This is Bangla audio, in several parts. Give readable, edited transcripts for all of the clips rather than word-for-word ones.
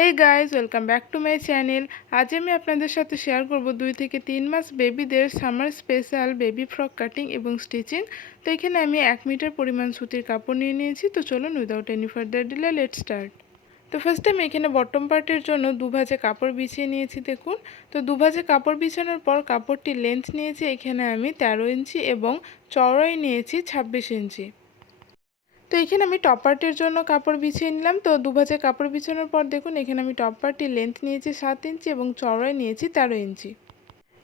Hey guys, welcome back to my channel. আজ আমি আপনাদের সাথে শেয়ার করব 2 থেকে 3 মাস বেবিদের summer special baby frock cutting এবং স্টিচিং। তো এখানে আমি 1 মিটার পরিমাণ সুতির কাপড় নিয়ে নিয়েছি। তো চলুন without any further delay let's start. তো ফার্স্টে আমি এখানে বটম পার্টের জন্য দুভাজে কাপড় বিছিয়ে নিয়েছি। দেখুন, তো দুভাজে কাপড় বিছানোর পর কাপড়টির লেন্থ নিয়েছি এখানে আমি 13 ইঞ্চি এবং চওড়াই নিয়েছি 26 ইঞ্চি। তো এখানে আমি টপ পার্টের জন্য কাপড় বিছিয়ে নিলাম। তো দুভাজে কাপড় বিছানোর পর দেখুন এখানে আমি টপ পার্টির লেন্থ নিয়েছি 7 ইঞ্চি এবং চওড়ায় নিয়েছি 13 ইঞ্চি।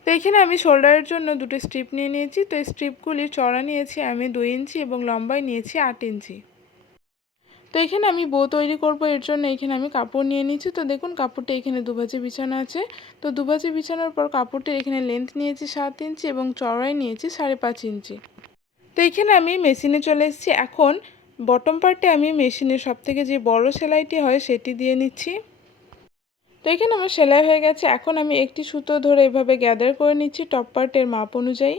তো এখানে আমি শোল্ডারের জন্য দুটো স্ট্রিপ নিয়ে নিয়েছি। তো এই স্ট্রিপগুলির চওড়া নিয়েছি আমি 2 ইঞ্চি এবং লম্বায় নিয়েছি 8 ইঞ্চি। তো এখানে আমি বো তৈরি করব, এর জন্য এখানে আমি কাপড় নিয়ে নিয়েছি। তো দেখুন কাপড়টা এখানে দুভাজে বিছানো আছে। তো দুভাজে বিছানোর পর কাপড়টির এখানে লেন্থ নিয়েছি 7 ইঞ্চি এবং চওড়ায় নিয়েছি 5.5 ইঞ্চি। তো এখানে আমি মেশিনে চলে এসেছি। এখন বটম পার্টে আমি মেশিনের সবথেকে যে বড় সেলাইটি হয় সেটি দিয়ে নিচ্ছি। তো এখানে আমার সেলাই হয়ে গেছে। এখন আমি একটি সুতো ধরে এভাবে গ্যাদার করে নিচ্ছি টপ পার্টের মাপ অনুযায়ী।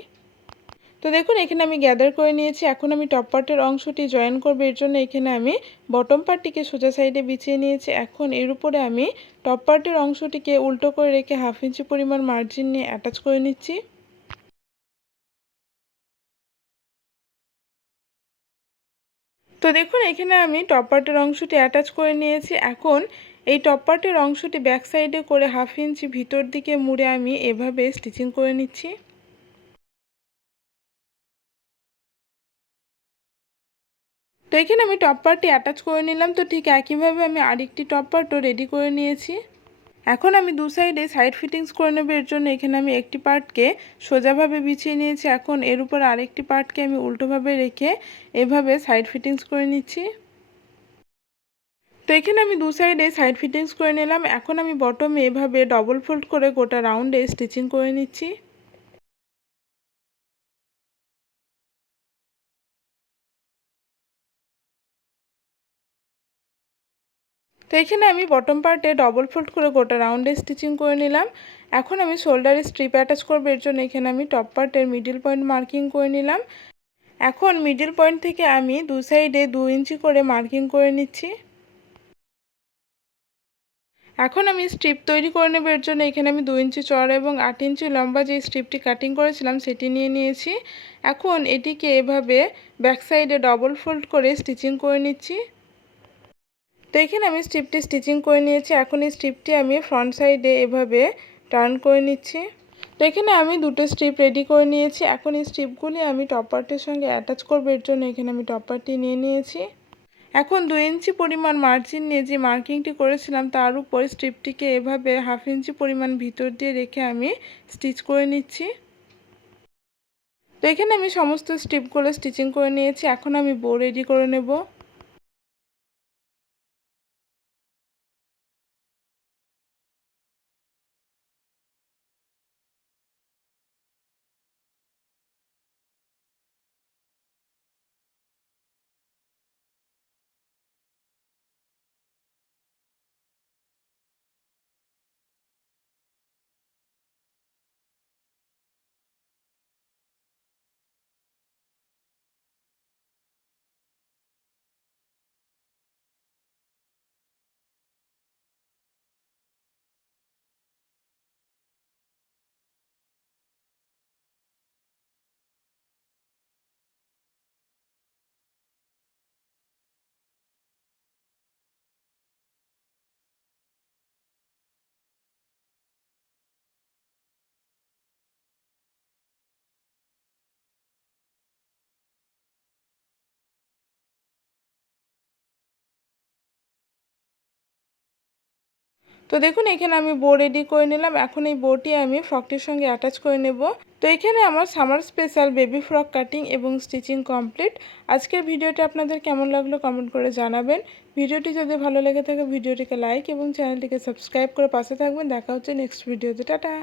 তো দেখুন এখানে আমি গ্যাদার করে নিয়েছি। এখন আমি টপ পার্টের অংশটি জয়েন করব, এর জন্য এখানে আমি বটম পার্টটিকে সোজা সাইডে বিছিয়ে নিয়েছি। এখন এর উপরে আমি টপ পার্টের অংশটিকে উল্টো করে রেখে 1/2 ইঞ্চি পরিমাণ মার্জিন নিয়ে অ্যাটাচ করে নিচ্ছি। তো দেখুন এখানে আমি টপ পার্টের অংশটি অ্যাটাচ করে নিয়েছি। এখন এই টপ পার্টের অংশটি ব্যাক সাইডে করে 1/2 ইঞ্চি ভিতর দিকে মুড়ে আমি এভাবে স্টিচিং করে নিচ্ছি। তো এখানে আমি টপ পার্টটি অ্যাটাচ করে নিলাম। তো ঠিক একইভাবে আমি আরেকটি টপ পার্টও রেডি করে নিয়েছি। এখন আমি দু সাইডে সাইড ফিটিংস করে নেব, এর জন্য এখানে আমি একটি পার্টকে সোজাভাবে বিছিয়ে নিয়েছি। এখন এর উপর আরেকটি পার্টকে আমি উল্টোভাবে রেখে এভাবে সাইড ফিটিংস করে নিচ্ছি। তো এখানে আমি দু সাইডে সাইড ফিটিংস করে নিলাম। এখন আমি বটমে এভাবে ডবল ফোল্ড করে গোটা রাউন্ডে স্টিচিং করে নিচ্ছি। তো এখানে আমি বটম পার্টে ডবল ফোল্ড করে গোটা রাউন্ডে স্টিচিং করে নিলাম। এখন আমি শোল্ডারে স্ট্রিপ অ্যাটাচ করবো, এর জন্য এখানে আমি টপ পার্টের মিডিল পয়েন্ট মার্কিং করে নিলাম। এখন মিডিল পয়েন্ট থেকে আমি দু সাইডে 2 ইঞ্চি করে মার্কিং করে নিচ্ছি। এখন আমি স্ট্রিপ তৈরি করে নেব, এর জন্য এখানে আমি 2 ইঞ্চি চওড়া এবং 8 ইঞ্চি লম্বা যে স্ট্রিপটি কাটিং করেছিলাম সেটি নিয়ে নিয়েছি। এখন এটিকে এভাবে ব্যাক সাইডে ডবল ফোল্ড করে স্টিচিং করে নিচ্ছি। তো এখানে আমি স্ট্রিপটি স্টিচিং করে নিয়েছি। এখন এই স্ট্রিপটি আমি ফ্রন্ট সাইডে এভাবে টার্ন করে নিচ্ছি। তো এখানে আমি দুটো স্ট্রিপ রেডি করে নিয়েছি। এখন এই স্ট্রিপগুলি আমি টপ পার্টের সঙ্গে অ্যাটাচ করবো, এর জন্য এখানে আমি টপ পার্টটি নিয়ে নিয়েছি। এখন 2 ইঞ্চি পরিমাণ মার্জিন নিয়ে যে মার্কিংটি করেছিলাম তার উপর স্ট্রিপটিকে এভাবে 1/2 ইঞ্চি পরিমাণ ভিতর দিয়ে রেখে আমি স্টিচ করে নিচ্ছি। তো এখানে আমি সমস্ত স্ট্রিপগুলো স্টিচিং করে নিয়েছি। এখন আমি বো রেডি করে নেব। তো দেখুন এখানে আমি বো রেডি করে নিলাম। এখন এই বোটি আমি ফ্রকটির সঙ্গে অ্যাটাচ করে নেব। তো এখানে আমার summer special baby frock cutting এবং স্টিচিং কমপ্লিট। আজকের ভিডিওটি আপনাদের কেমন লাগলো কমেন্ট করে জানাবেন। ভিডিওটি যদি ভালো লেগে থাকে ভিডিওটিকে লাইক এবং চ্যানেলটিকে সাবস্ক্রাইব করে পাশে থাকবেন। দেখা হচ্ছে নেক্সট ভিডিওতে। টাটা।